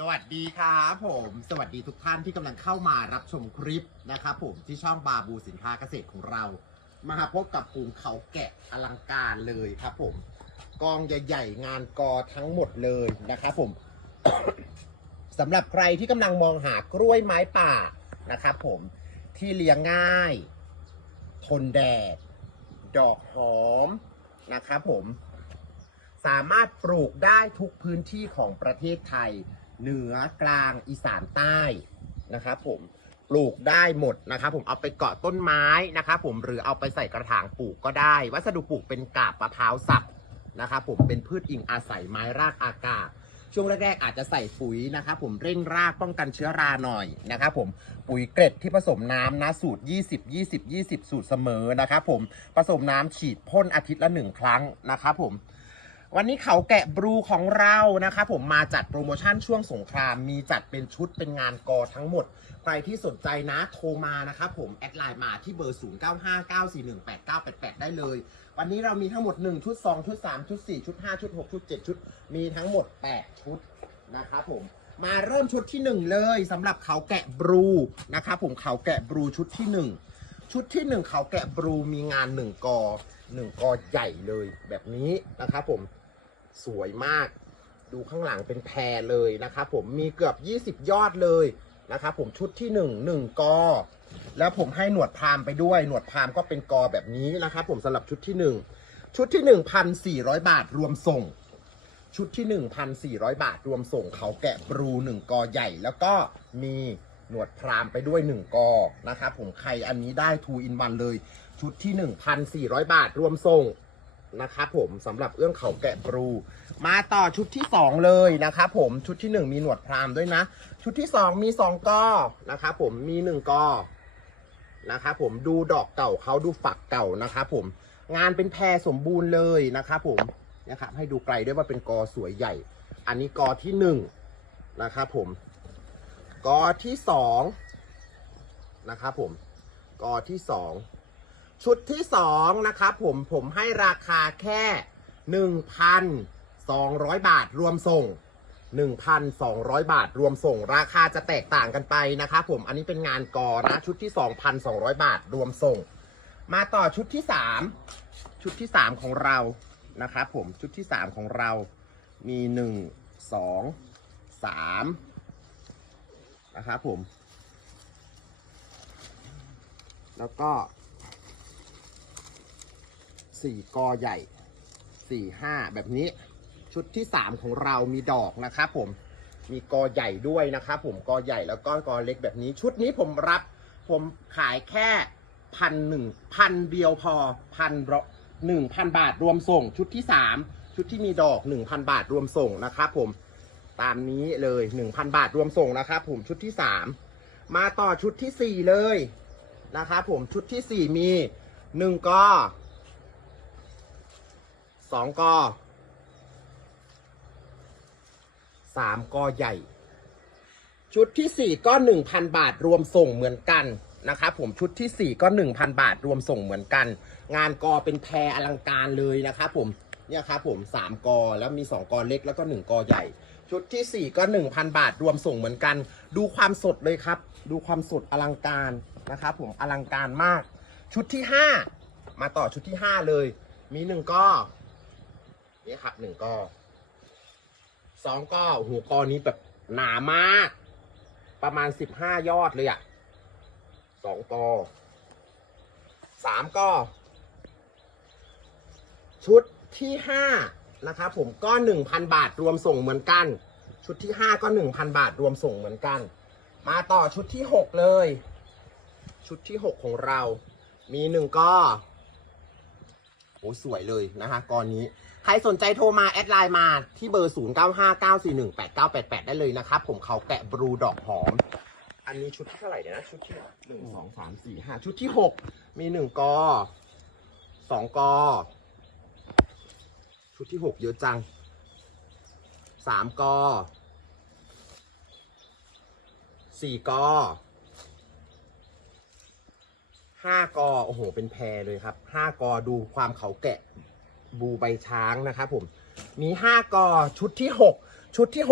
สวัสดีครับผม สวัสดีทุกท่านที่กำลังเข้ามารับชมคลิปนะครับผมที่ช่องบาบูสินค้าเกษตรของเรา มาพบกับกลุ่มเขาแกะอลังการเลยครับผม กองใหญ่ๆ งานกอทั้งหมดเลยนะครับผม สำหรับใครที่กำลังมองหากล้วยไม้ป่านะครับผมที่เลี้ยงง่าย ทนแดด ดอกหอมนะครับผม สามารถปลูกได้ทุกพื้นที่ของประเทศไทย เหนือกลางอีสานใต้นะครับผมปลูกได้หมดนะครับผมเอาไปเกาะต้นไม้นะครับผมหรือเอาไปใส่กระถางปลูกก็ได้ วัสดุปลูกเป็นกาบมะพร้าวสับนะครับผมเป็นพืชอิงอาศัยไม้รากอากาศ ช่วงแรกๆอาจจะใส่ปุ๋ยนะครับผมเร่งรากป้องกันเชื้อราหน่อยนะครับผมปุ๋ยเกล็ดที่ผสมน้ำนะสูตร 20 20 20 สูตรเสมอนะครับผมผสมน้ำฉีดพ่นอาทิตย์ละหนึ่งครั้งนะครับผม วันนี้เขาแกะบลูของเรานะครับผมมาจัดโปรโมชั่นช่วงสงคราม มีจัดเป็นชุดเป็นงานกอทั้งหมด ใครที่สนใจนะโทรมานะครับผม แอดไลน์มาที่เบอร์ 0959418988 ได้เลย วันนี้เรามีทั้งหมด 1 ชุด 2 ชุด 3 ชุด 4 ชุด 5 ชุด 6 ชุด 7 ชุด มีทั้งหมด 8 ชุดนะครับผมมาเริ่มชุดที่ 1 เลยสำหรับเขาแกะบลูนะครับผมเขาแกะบลูชุดที่ 1 ชุดที่ 1 เขาแกะบลูมีงาน 1กอ1กอใหญ่เลยแบบนี้นะครับผม สวยมาก ดูข้างหลังเป็นแพรเลยนะครับผมมีเกือบ 20 ยอดเลยนะครับผมชุดที่ 1 1กอแล้วผมให้หนวดพรามไปด้วย หนวดพรามก็เป็นกอแบบนี้นะครับผมสำหรับชุดที่ 1 ชุดที่ 1,400 บาทรวมส่ง ชุดที่ 1,400 บาทรวมส่ง เขาแกะบรู1กอใหญ่ แล้วก็มีหนวดพรามไปด้วย 1 กอนะครับผมใครอันนี้ได้2 in 1เลย ชุดที่ 1,400 บาทรวมส่ง นะครับผมสำหรับเอื้องเขาแกะบรู มาต่อชุดที่ 2 เลยนะครับผมชุดที่ 1 มีหนวดพรามด้วยนะ ชุดที่ 2 มี 2กอนะครับผมมี 1กอนะครับผมดูดอกเก่าเขาดูฝักเก่านะครับผมงานเป็นแพรสมบูรณ์เลยนะครับผมนะครับให้ดูไกลด้วยว่าเป็นกอสวยใหญ่ อันนี้กอที่1นะครับผมกอที่2นะครับผมกอที่2 ชุดที่สองนะครับผมผมให้ราคาแค่ 1,200 บาทรวมส่ง 1,200 บาทรวมส่ง ราคาจะแตกต่างกันไปนะครับผมอันนี้เป็นงานกอนะชุดที่ 2,200 บาทรวมส่ง มาต่อชุดที่ 3 ชุดที่ 3 ของเรานะครับผมชุดที่ 3 ของเรามี 1 2 3นะครับผม แล้วก็ สี่กอใหญ่สี่ห้าแบบนี้ ชุดที่สามของเรามีดอกนะครับผมมีกอใหญ่ด้วยนะครับผมกอใหญ่แล้วก็กอเล็กแบบนี้ ชุดนี้ผมรับผมขายแค่พันหนึ่งพันเดียวพอพันหนึ่งพันบาทรวมส่ง ชุดที่สามชุดที่มีดอกหนึ่งพันบาทรวมส่งนะครับผมตามนี้เลยหนึ่งพันบาทรวมส่งนะครับผมชุดที่สามมาต่อชุดที่สี่เลยนะครับผมชุดที่สี่มีหนึ่งกอ สองกอสามกอใหญ่ ชุดที่สี่ก็หนึ่งพันบาทรวมส่งเหมือนกันนะครับผมชุดที่สี่ก็หนึ่งพันบาทรวมส่งเหมือนกัน งานกอเป็นแพรอลังการเลยนะครับผมเนี่ยครับผมสามกอแล้วมีสองกอเล็กแล้วก็หนึ่งกอใหญ่ ชุดที่สี่ก็หนึ่งพันบาทรวมส่งเหมือนกัน ดูความสดเลยครับ ดูความสดอลังการนะครับผมอลังการมาก ชุดที่ห้ามาต่อชุดที่ห้าเลย มีหนึ่งกอ นี่ครับหนึ่งกอสองกอโอ้โหกอนี้แบบหนามาก ประมาณสิบห้ายอดเลยอะสองกอสามกอชุดที่ห้านะครับผมก็หนึ่งพันบาทรวมส่งเหมือนกัน ชุดที่ห้าก็หนึ่งพันบาทรวมส่งเหมือนกัน มาต่อชุดที่หกเลย ชุดที่หกของเรา มีหนึ่งกอโอ้สวยเลยนะฮะกรนี้ ใครสนใจโทรมา แอดไลน์มาที่เบอร์ 0959418988 ได้เลยนะครับ ผมเขาแกะบลูดอกหอม อันนี้ชุดที่เท่าไหร่เนี่ยนะ ชุดที่หนึ่งสองสามสี่ห้าชุดที่หกมีหนึ่งกอสองกอ ชุดที่หกเยอะจังสามกอสี่กอห้ากอโอ้โห เป็นแพรเลยครับห้ากอดูความเขาแกะ บูใบช้างนะครับผมมีห้ากอชุดที่หกชุดที่